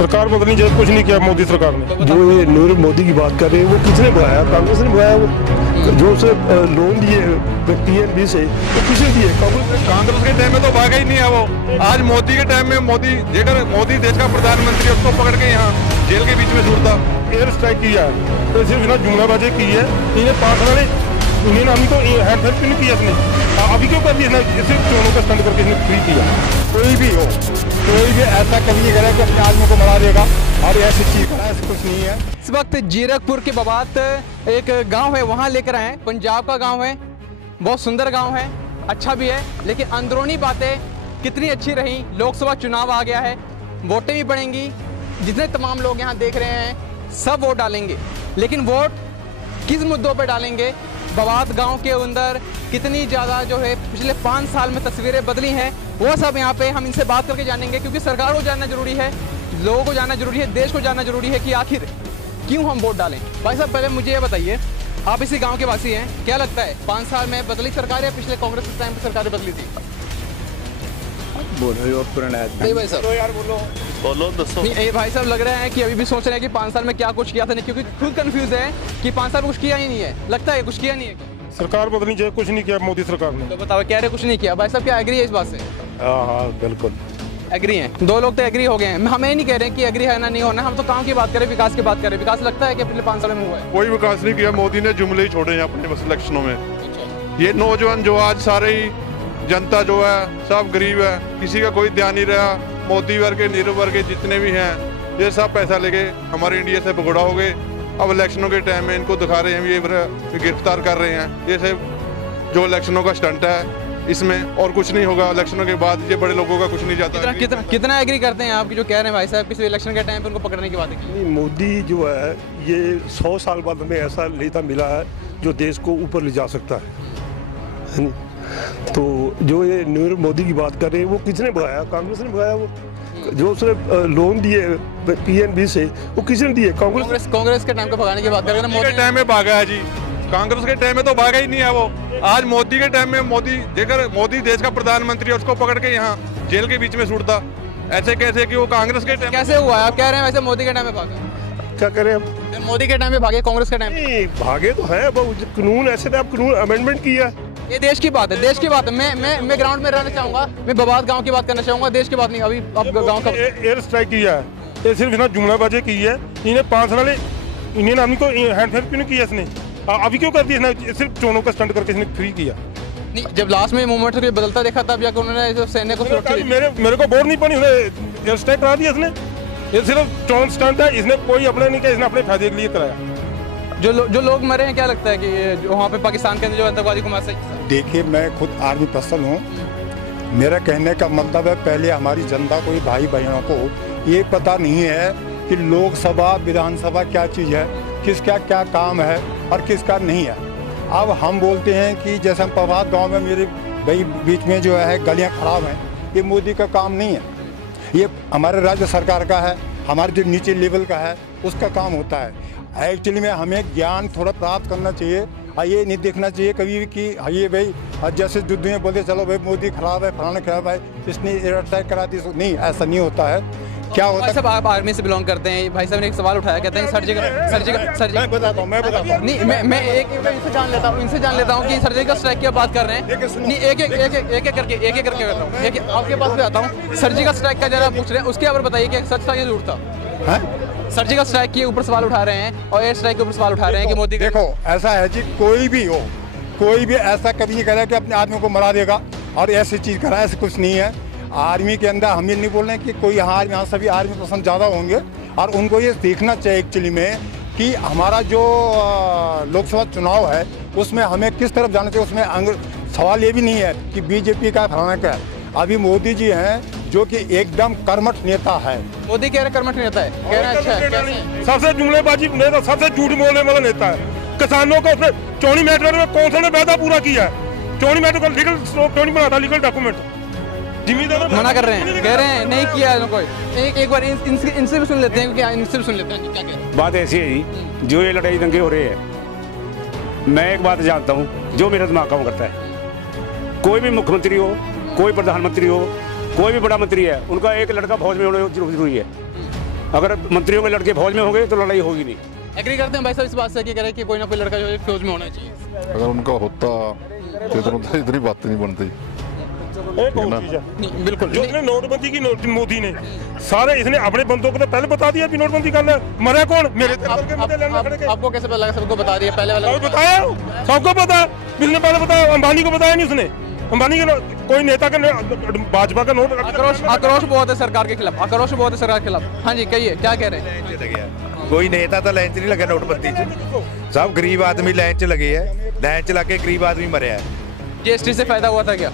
सरकार बदलनी चाहिए, कुछ नहीं किया मोदी सरकार ने। जो ये नरेंद्र मोदी की बात कर रहे हैं वो किसने बढ़ाया? कांग्रेस ने बढ़ाया। वो जो उसे लोन दिए PNB से वो किसने दिए? कांग्रेस के टाइम में तो भागा ही नहीं है वो। आज मोदी के टाइम में मोदी देश का प्रधानमंत्री, उसको पकड़ के यहाँ जेल के बीच में छूटता। एयर स्ट्राइक किया है तो सिर्फ ना जुमलाबाजी की है। इन्हें पास वाले उन्हें हमको हेल्प क्यों नहीं किया इसने? अभी क्यों कर दिया? सिर्फ चोरों का स्टंट करके इसने फ्री किया। कोई भी हो, कोई भी ऐसा कभी नहीं करेगा कि अपने आदमी को मरा देगा और ऐसी चीज करा, ऐसा कुछ नहीं है। इस वक्त जीरकपुर के बबात एक गांव है, वहां लेकर आए। पंजाब का गांव है, बहुत सुंदर गांव है, अच्छा भी है, लेकिन अंदरूनी बातें कितनी अच्छी रही। लोकसभा चुनाव आ गया है, वोटें भी पड़ेंगी। जितने तमाम लोग यहाँ देख रहे हैं सब वोट डालेंगे, लेकिन वोट किस मुद्दों पर डालेंगे? बबात गांव के अंदर कितनी ज़्यादा जो है पिछले 5 साल में तस्वीरें बदली हैं, वो सब यहाँ पे हम इनसे बात करके जानेंगे। क्योंकि सरकार को जानना जरूरी है, लोगों को जानना जरूरी है, देश को जानना जरूरी है कि आखिर क्यों हम वोट डालें। भाई साहब, पहले मुझे ये बताइए, आप इसी गांव के वासी हैं, क्या लगता है 5 साल में बदली सरकार या पिछले कांग्रेस के टाइम पर सरकारें बदली थी? नहीं भाई साहब, यार बोलो दसो। नहीं, ये भाई साहब लग रहा है कि अभी भी सोच रहे हैं कि 5 साल में क्या कुछ किया था नहीं, क्योंकि खुद कंफ्यूज है कि 5 साल में कुछ किया ही नहीं है। लगता है कुछ किया नहीं है। सरकार बदलनी चाहिए, कुछ नहीं किया मोदी सरकार ने। तो बताओ, कह रहे कुछ नहीं किया। भाई साहब क्या एग्री है इस बात से? हाँ बिल्कुल एग्री हैं, 2 लोग तो एग्री हो गए हैं। हम ये नहीं कह रहे हैं कि एग्री है ना नहीं होना, हम तो काम की बात करें, विकास की बात करें। विकास लगता है कि पिछले 5 साल में हुआ है? कोई विकास नहीं किया, मोदी ने जुमले ही छोड़े हैं अपने बस इलेक्शनों में। ये नौजवान जो आज सारे ही जनता जो है सब गरीब है, किसी का कोई ध्यान नहीं रहा। मोदी वर्ग के नीरव वर्ग के जितने भी हैं ये सब पैसा लेके हमारे इंडिया से भगोड़ा हो गए। अब इलेक्शनों के टाइम में इनको दिखा रहे हैं, ये गिरफ्तार कर रहे हैं। ये सिर्फ जो इलेक्शनों का स्टंट है, इसमें और कुछ नहीं होगा। इलेक्शनों के बाद ये बड़े लोगों का कुछ नहीं जाता। कितना एग्री करते हैं आप जो कह रहे हैं भाई साहब पिछले इलेक्शन के टाइम पे उनको पकड़ने की बात है? मोदी जो है ये 100 साल बाद हमें ऐसा नेता मिला है जो देश को ऊपर ले जा सकता है। तो जो ये नरेंद्र मोदी की बात कर रहे हैं वो किसने बढ़ाया? कांग्रेस ने बढ़ाया। वो जो उसने लोन दिए PNB से वो किसने दिए? कांग्रेस के टाइम पे भगाने की बात कर रहे हैं। मोदी के टाइम में भागा है जी, कांग्रेस के टाइम में तो भागा ही नहीं है वो। आज मोदी के टाइम में मोदी देश का प्रधानमंत्री, उसको पकड़ के यहाँ जेल के बीच में छूटता। ऐसे कैसे कि वो कांग्रेस के टाइम कैसे हुआ? आप कह रहे हैं वैसे मोदी के टाइम में भागा? क्या करें हम? मोदी के टाइम में भागे, कांग्रेस के टाइम में भागे तो है। कानून ऐसे थे, अब कानून अमेंडमेंट किया। ये देश की बात है, देश की बात है। मैं ग्राउंड में रहना चाहूंगा, मैं बबात गांव की बात करना चाहूंगा, देश की बात नहीं। अभी अब गांव का एयर स्ट्राइक किया है, ये सिर्फ ना जुमलाबाजी की है। इन्हें 5 साल इन्हें हमको हैंड क्यों नहीं किया इसने? अभी क्यों कर दिया इसने? सिर्फ चोरों का स्टंट करके इसने फ्री किया। नहीं, जब लास्ट में मूवमेंट बदलता देखा तब जाकर उन्होंने सैन्य को मेरे को बोर्ड नहीं पड़ी, एयर स्ट्राइक करा दिया इसने। ये सिर्फ चोर स्टंट है, इसने कोई अपने नहीं किया, इसने अपने फायदे के लिए कराया। जो लोग मरे हैं, क्या लगता है कि वहाँ पे पाकिस्तान के अंदर जो आतंकवादी को मार सकते? देखिए, मैं खुद आर्मी पर्सन हूँ। मेरा कहने का मतलब है, पहले हमारी जनता को, भाई बहनों को ये पता नहीं है कि लोकसभा विधानसभा क्या चीज़ है, किसका क्या काम है और किसका नहीं है। अब हम बोलते हैं कि जैसे हम प्रभात गांव में मेरे भाई बीच में जो है गलियां खराब हैं, ये मोदी का काम नहीं है, ये हमारे राज्य सरकार का है, हमारे जो नीचे लेवल का है उसका काम होता है। एक्चुअली में हमें ज्ञान थोड़ा प्राप्त करना चाहिए और ये नहीं देखना चाहिए कभी भी कि ये भाई जैसे युद्ध में बोलते चलो भाई मोदी खराब है, फलाना खराब है, इसने अटैक करा दी। नहीं, ऐसा नहीं होता है। क्या होता है? सब आप आर्मी से बिलोंग करते हैं। भाई साहब ने एक सवाल उठाया, कहते हैं सर्जिकल मैं बताता हूँ नहीं, मैं इनसे जान लेता हूँ कि सर्जिकल स्ट्राइक की बात कर रहे हैं। नहीं, एक करके करता हूँ। आपके पास भी आता हूँ। सर्जिकल स्ट्राइक का जरा पूछ रहे हैं, उसके ऊपर बताइए कि सच था या झूठ था? सर्जिकल स्ट्राइक के ऊपर सवाल उठा रहे हैं और एयर स्ट्राइक के ऊपर सवाल उठा रहे हैं कि मोदी। देखो, ऐसा है जी, कोई भी हो, कोई भी ऐसा कभी नहीं करे कि अपने आदमी को मरा देगा और ऐसी चीज़ करा, ऐसा कुछ नहीं है। आर्मी के अंदर हम ये नहीं बोल रहे हैं कि कोई यहाँ सभी आर्मी पसंद ज़्यादा होंगे, और उनको ये देखना चाहिए एक्चुअली में कि हमारा जो लोकसभा चुनाव है उसमें हमें किस तरफ जाना चाहिए। उसमें सवाल ये भी नहीं है कि बीजेपी का फलाना का है। अभी मोदी जी हैं जो कि एकदम कर्मठ नेता है। मोदी कह रहे कर्मठ नेता है, कह रहे अच्छा है। सबसे जुमलेबाजी नेता, सबसे झूठ बोलने वाला नेता है। किसानों को उसने चौनी मेट्रो में कौन सा वादा पूरा किया है? चौनी मेट्रो का लीगल क्यों नहीं बना था? लीगल डॉक्यूमेंट मना कर रहे हैं, कह रहे हैं नहीं किया कोई। एक बार इनसे भी सुन लेते हैं, क्या इनसे भी सुन लेते हैं क्या कह रहे हैं। बात ऐसी है जी, जो ये लड़ाई दंगे हो रहे हैं, मैं एक बात जानता हूँ जो मेरा दिमाग काम करता है। कोई भी मुख्यमंत्री हो, कोई प्रधानमंत्री हो, कोई भी बड़ा मंत्री है, उनका एक लड़का फौज में होना जरूरी है। अगर मंत्रियों के लड़के फौज में होंगे तो लड़ाई होगी नहीं। एग्री करते हैं भाई साहब इस बात से कि कह रहे हैं कि कोई ना कोई लड़का जो है फौज में होना चाहिए? अगर उनका होता तो इतनी बात नहीं बनती। एक और चीज है, नहीं, बिल्कुल जो इसने नोटबंदी की मोदी ने सारे इसने अपने बंदों को तो पहले बता दिया कि नोटबंदी करना है। मरा कौन? मेरे तेरे के मुद्दे लेने खड़े के। आपको कैसे पता लगा? सबको बता दिया पहले वाला? और बताया, सबको पता। किसने पहले बताया? अंबानी को बताया नहीं उसने। अंबानी के कोई नेता का भाजपा का नोट। आक्रोश बहुत है सरकार के खिलाफ, आक्रोश बहुत है सरकार के खिलाफ। हाँ जी कहिए, क्या कह रहे हैं? कोई नेता तो लाइन च नहीं लगा नोटबंदी च, सब गरीब आदमी लाइन च लगे है, लाइन च लगे गरीब आदमी मरे है। जीएसटी से फायदा हुआ था क्या?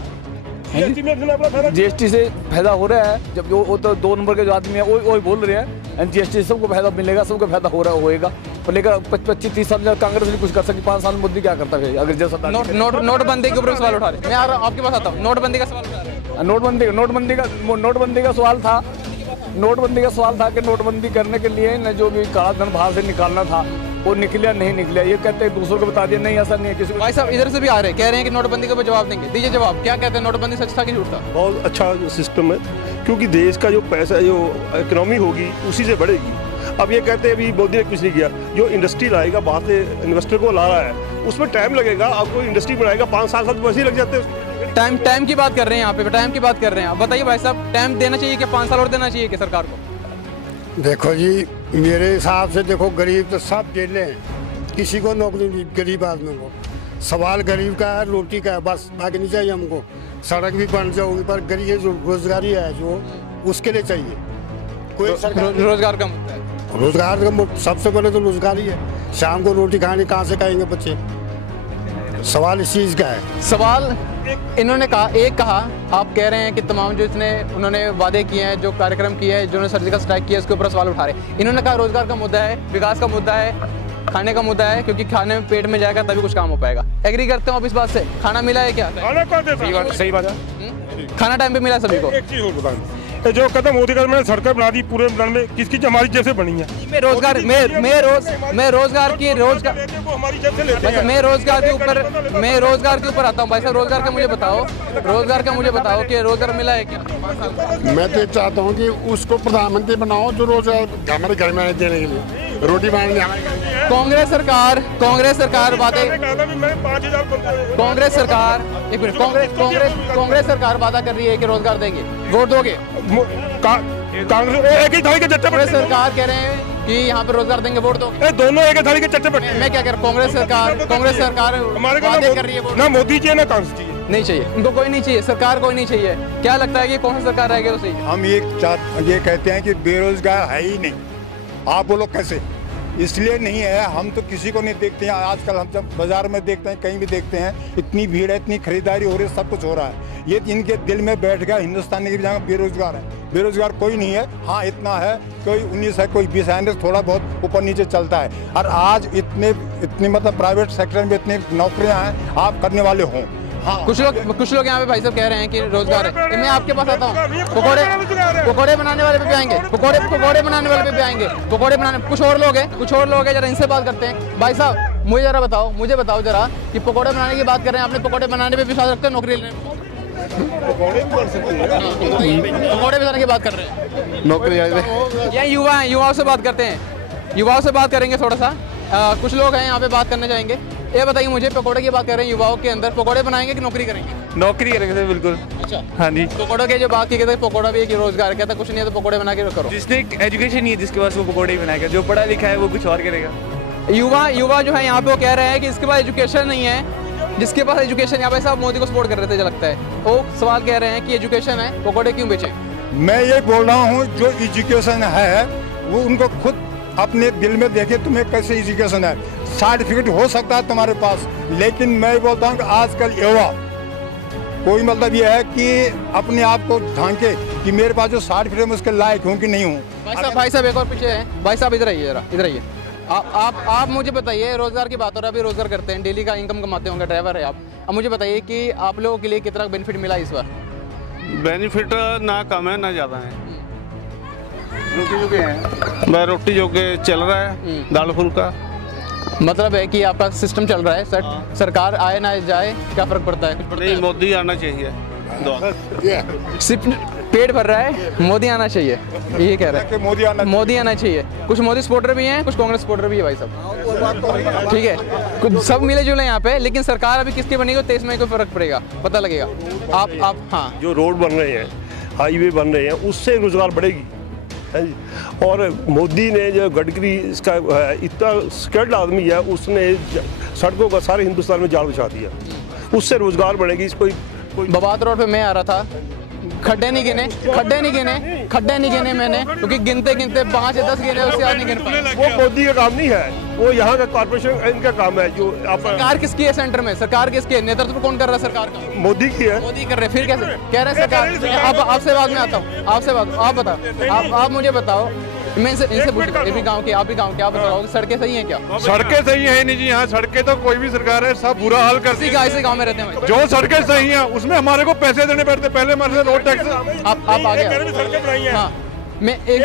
जीएसटी से फायदा हो रहा है, जब जो वो तो 2 नंबर के जो आदमी है वो बोल रहे हैं जीएसटी से सबको फायदा मिलेगा, सबको फायदा हो रहा होएगा। पर लेकर 25-30 साल कांग्रेस नहीं कुछ कर सकती, 5 साल मोदी क्या करता है? अगर जैसा नोटबंदी के ऊपर सवाल उठा रहे, मैं आपके पास आता हूँ। नोटबंदी का सवाल उठा रहे हैं। नोटबंदी का सवाल था। नोटबंदी का सवाल था कि नोटबंदी करने के लिए न जो भी काला धन बाहर से निकालना था वो निकलिया नहीं निकलिया। ये कहते हैं दूसरों को बता दिया, नहीं ऐसा नहीं है किसी को। भाई साहब इधर से भी आ रहे हैं, कह रहे हैं कि नोटबंदी के ऊपर जवाब देंगे। दीजिए जवाब, क्या कहते हैं? नोटबंदी सच था कि झूठ था? बहुत अच्छा सिस्टम है, क्योंकि देश का जो पैसा जो इकोनॉमी होगी उसी से बढ़ेगी। अब ये कहते हैं अभी मोदी ने कुछ नहीं किया, जो इंडस्ट्री लाएगा बाहर से इन्वेस्टर को ला रहा है उसमें टाइम लगेगा। अब कोई इंडस्ट्री बनाएगा 5 साल तो वैसे ही लग जाते हैं। टाइम की बात कर रहे हैं यहाँ पे, टाइम की बात कर रहे हैं। अब बताइए भाई साहब, टाइम देना चाहिए कि 5 साल और देना चाहिए कि सरकार को? देखो जी, मेरे हिसाब से देखो गरीब तो सब जेले हैं, किसी को नौकरी नहीं गरीब आदमी को। सवाल गरीब का है, रोटी का है, बस बाकी नहीं चाहिए हमको। सड़क भी बन जाओगी पर गरीब जो रोजगारी है जो उसके लिए चाहिए कोई रोजगार का रोजगार का सबसे पहले तो रोजगार ही है। शाम को रोटी खाने कहाँ से खाएंगे बच्चे? सवाल इस चीज़ का है। सवाल इन्होंने कहा आप कह रहे हैं कि तमाम जो उन्होंने वादे किए हैं, जो कार्यक्रम किए हैं, जिन्होंने सर्जिकल स्ट्राइक किया, उसके ऊपर सवाल उठा रहे हैं। इन्होंने कहा रोजगार का मुद्दा है, विकास का मुद्दा है, खाने का मुद्दा है, क्योंकि खाने में पेट में जाएगा तभी कुछ काम हो पाएगा। एग्री करते हो आप इस बात से? खाना मिला है क्या? सही बात है। खाना टाइम पे मिला सभी को? एक चीज और बताएं, जो कदम मोदी का मैंने सड़कें बना दी पूरे प्लान में, किसकी हमारी जेब से बनी है? मैं रोजगार के ऊपर आता हूँ भाई साहब। रोजगार का मुझे बताओ कि रोजगार मिला है क्या? मैं तो चाहता हूँ कि उसको प्रधानमंत्री बनाओ जो रोजगार हमारे घर में देने के लिए, रोटी बनाने हमारे घर में। कांग्रेस सरकार वादा कर रही है कि रोजगार देंगे, वोट दोगे? कांग्रेस एक ही थाली के चट्टे पर सरकार कह रहे हैं कि यहाँ पे रोजगार देंगे, वोट दोगे? दोनों एक ही थाली के चट्टे पर। मैं क्या कह रहा हूँ, कांग्रेस सरकार हमारे वादे कर रही है। ना मोदी चाहिए ना कांग्रेस चाहिए, नहीं चाहिए उनको, कोई नहीं चाहिए, सरकार कोई नहीं चाहिए। क्या लगता है कि कौन सी सरकार रहेगी तो सही? हम ये कहते हैं कि बेरोजगार है ही नहीं। आप बोलो कैसे? इसलिए नहीं है, हम तो किसी को नहीं देखते हैं। आजकल हम जब बाजार में देखते हैं, कहीं भी देखते हैं, इतनी भीड़ है, इतनी खरीदारी हो रही है, सब कुछ हो रहा है। ये इनके दिल में बैठ गया हिंदुस्तानी की जगह बेरोजगार है। बेरोजगार कोई नहीं है। हाँ इतना है, कोई 19 है, कोई 20 है, थोड़ा बहुत ऊपर नीचे चलता है। और आज इतनी मतलब प्राइवेट सेक्टर में इतनी नौकरियां हैं, आप करने वाले हों। हाँ कुछ लोग यहाँ पे भाई साहब कह रहे हैं कि रोजगार है। मैं आपके पास आता हूँ, पकौड़े बनाने वाले पे भी आएंगे, पकौड़े बनाने वाले पे भी आएंगे, पकौड़े बनाने कुछ और लोग हैं, जरा इनसे बात करते हैं। भाई साहब मुझे बताओ जरा कि पकौड़े बनाने की बात कर रहे हैं, आपने पकौड़े बनाने पे विश्वास रखते हैं? नौकरी लेने पकौड़े बनाने की बात कर रहे हैं, नौकरी या युवाओं से बात करते हैं, युवाओं से बात करेंगे थोड़ा सा। कुछ लोग हैं यहाँ पे बात करने जाएंगे। ये बताइए मुझे, पकौड़े की बात कर रहे हैं, युवाओं के अंदर पकौड़े बनाएंगे कि नौकरी करेंगे? नौकरी करेंगे सर, बिल्कुल। अच्छा हाँ जी। पकौड़ों की जो बात की कहते पकौड़ा भी एक रोजगार, कहता कुछ नहीं है तो पकौड़े बना के करो। जिसने एजुकेशन नहीं है, जिसके पास वो पकौड़े ही बनाएगा, जो पढ़ा लिखा है वो कुछ और करेगा। युवा जो है यहाँ पे वो कह रहे हैं कि इसके पास एजुकेशन नहीं है, जिसके पास एजुकेशन, यहाँ पे साहब मोदी को सपोर्ट कर रहे थे लगता है, वो सवाल कह रहे हैं कि एजुकेशन है, पकौड़े क्यों बेचे? मैं ये बोल रहा हूँ जो एजुकेशन है वो उनको खुद अपने दिल में देखे, तुम्हें कैसे एजुकेशन है। सर्टिफिकेट हो सकता है तुम्हारे पास, लेकिन मैं बोलता हूँ कि आजकल युवा कोई मतलब ये है कि अपने आप को ढांके कि मेरे पास जो सर्टिफिकेट उसके लायक हूँ कि नहीं हूँ। भाई साहब एक और पीछे है, भाई साहब इधर आइए जरा, इधर आइए। आप मुझे बताइए, रोजगार की बात हो रहा है, अभी रोजगार करते हैं, डेली का इनकम कमाते होंगे, ड्राइवर है आप। अब मुझे बताइए कि आप लोगों के लिए कितना बेनिफिट मिला इस बार? बेनिफिट ना कम है ना ज़्यादा है। रोटी जो के चल रहा है, दाल फुल्का। मतलब है कि आपका सिस्टम चल रहा है सर, सरकार आए ना जाए क्या फर्क पड़ता है? कुछ नहीं, मोदी आना चाहिए। सिर्फ पेट भर रहा है, मोदी आना चाहिए, ये कह रहे हैं। मोदी आना चाहिए। कुछ मोदी सपोर्टर भी हैं, कुछ कांग्रेस सपोर्टर भी है भाई साहब, ठीक है, कुछ सब मिले जुले यहाँ पे। लेकिन सरकार अभी किसकी बनेगी 23 मई को फर्क पड़ेगा, पता लगेगा। आप हाँ, जो रोड बन रहे हैं, हाईवे बन रहे हैं, उससे रोजगार बढ़ेगी, है जी। और मोदी ने जो गडकरी इसका इतना स्किल्ड आदमी है, उसने सड़कों का सारे हिंदुस्तान में जाल बिछा दिया, उससे रोजगार बढ़ेगी। इस कोई बबात रोड पे मैं आ रहा था, खड्डे नहीं गिने मैंने, क्योंकि गिनते 5 या 10 गिने, उससे ज्यादा नहीं गिन पाए। वो मोदी का काम नहीं है, वो यहाँ का कॉर्पोरेशन इनका काम है। जो सरकार किसकी है सेंटर में, सरकार किसकी है, नेतृत्व कौन कर रहा है सरकार का? मोदी की है। मोदी कर रहे, फिर कैसे कह रहे हैं सरकार? आपसे बाद में आता हूँ, आपसे बात, आप बताओ, आप मुझे बताओ, मैं इनसे पूछ रहा हूँ, गाँव के आप भी गाँव के, आप बताओ सड़कें सही हैं क्या? सड़कें सही है नहीं जी, यहाँ सड़कें तो कोई भी सरकार है सब बुरा हाल करती है। ऐसे गाँव में रहते हैं, जो सड़कें सही हैं उसमें हमारे को पैसे देने पड़ते, पहले हमारे से रोड टैक्स। आप आगे, मैं एक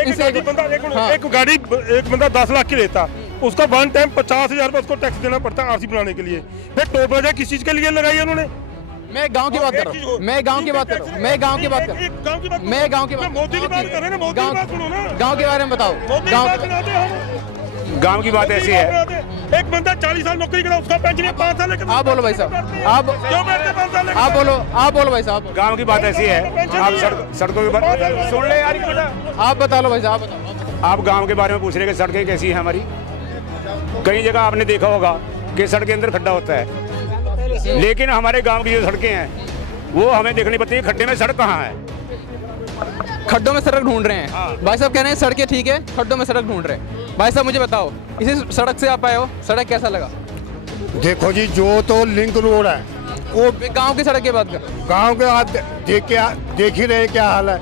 गाड़ी एक बंदा 10 लाख की लेता, उसका वन टाइम 50,000 रुपये उसको टैक्स देना पड़ता है आरसी बनाने के लिए। फिर टोल प्लाजा किस चीज के लिए लगाई है उन्होंने? मैं गांव की बात कर रहा हूँ, मैं गांव की बात कर रहा हूँ, मैं गांव की बात कर रहा हूँ, मैं गांव की बात, मोदी की बात कर रहे हैं ना, मोदी की बात सुनो ना। गांव के बारे में बताओ। गांव की बात ऐसी है, एक बंदा 40 साल नौकरी करा, उसका पेंशन 5 साल लेकर। आप बोलो भाई साहब, आप बोलो भाई साहब। गांव की बात ऐसी है, आप सड़कों की बात सुन ले यार, आप बता लो भाई साहब। आप गांव के बारे में पूछ रहे कि सड़कें कैसी हैं हमारी। कई जगह आपने देखा होगा कि सड़क के अंदर खड्डा होता है, लेकिन हमारे गांव की जो सड़कें हैं वो हमें देखनी पड़ती है, खड्डे में सड़क कहाँ है। खड्डों में सड़क ढूंढ रहे हैं भाई साहब, कह रहे हैं सड़कें ठीक है, खड्डों में सड़क ढूंढ रहे हैं। भाई साहब मुझे बताओ, इसी सड़क से आप आए हो, सड़क कैसा लगा? देखो जी, जो तो लिंक रोड है वो गांव की सड़क की बात कर, गांव के आप देख ही रहे क्या हाल है।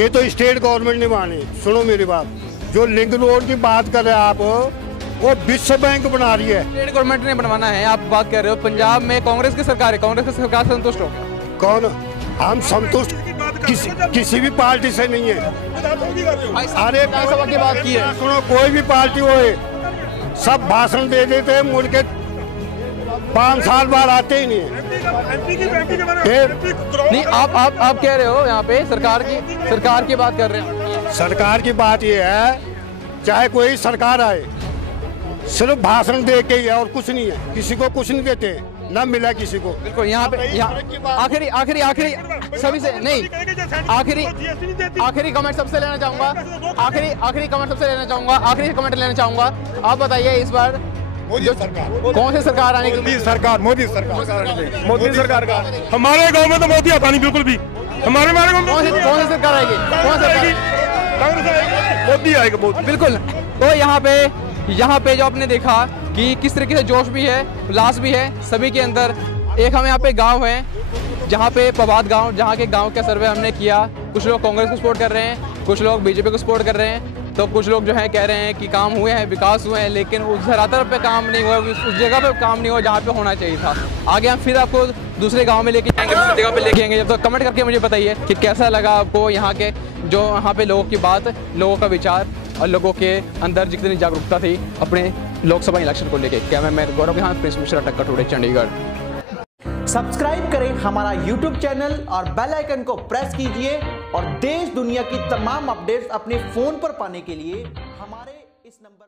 ये तो स्टेट गवर्नमेंट ने मानी। सुनो मेरी बात, जो लिंक रोड की बात कर रहे हैं आप, वो विश्व बैंक बना रही है, स्टेट गवर्नमेंट ने बनवाना है। आप बात कर रहे हो पंजाब में कांग्रेस की सरकार है, कांग्रेस की सरकार से संतुष्ट हो गया? कौन? हम संतुष्ट किसी भी पार्टी से नहीं है। अरे विधानसभा की बात की है, सुनो, कोई भी पार्टी हो, सब भाषण दे देते हैं, मुड़ के 5 साल बाद आते ही नहीं है। नहीं, आप कह रहे हो यहाँ पे सरकार की बात कर रहे हैं। सरकार की बात ये है, चाहे कोई सरकार आए, सिर्फ भाषण दे के ही है और कुछ नहीं है, किसी को कुछ नहीं देते, ना मिला किसी को। बिल्कुल, यहाँ पे आखिरी सभी से नहीं, आखिरी कमेंट सबसे लेना चाहूंगा, आखिरी कमेंट सबसे लेना चाहूंगा, आखिरी कमेंट लेना चाहूंगा। आप बताइए इस बार कौन सी सरकार आने की? मोदी सरकार का। हमारे गांव में तो मोदी आता नहीं बिल्कुल भी। हमारे गांव में कौन सी सरकार आएगी? कौन सरकार? कांग्रेस आएगी, मोदी आएगा, मोदी। बिल्कुल। तो यहाँ पे जो आपने देखा कि किस तरीके से जोश भी है, उल्लास भी है सभी के अंदर। एक हम यहाँ पे गांव है, जहाँ पे पवाद गांव, जहाँ के गांव का सर्वे हमने किया। कुछ लोग कांग्रेस को सपोर्ट कर रहे हैं, कुछ लोग बीजेपी को सपोर्ट कर रहे हैं, तो कुछ लोग जो है कह रहे हैं कि काम हुए हैं, विकास हुए हैं, लेकिन उस धरातल पे काम नहीं हुआ, उस जगह पे काम नहीं हुआ जहाँ पे होना चाहिए था। आगे हम फिर आपको दूसरे गांव में लेके जाएंगे, दूसरी जगह पे लेके आएंगे। जब तक कमेंट करके मुझे बताइए कि कैसा लगा आपको यहाँ के, जो यहाँ पे लोगों की बात, लोगों का विचार और लोगों के अंदर जितनी जागरूकता थी अपने लोकसभा इलेक्शन को लेकर। कैमरामैन गौरव के हाथ, प्रिंस मिश्रा, टक्का टुडे, चंडीगढ़। सब्सक्राइब करें हमारा YouTube चैनल और बेल आइकन को प्रेस कीजिए, और देश दुनिया की तमाम अपडेट्स अपने फोन पर पाने के लिए हमारे इस नंबर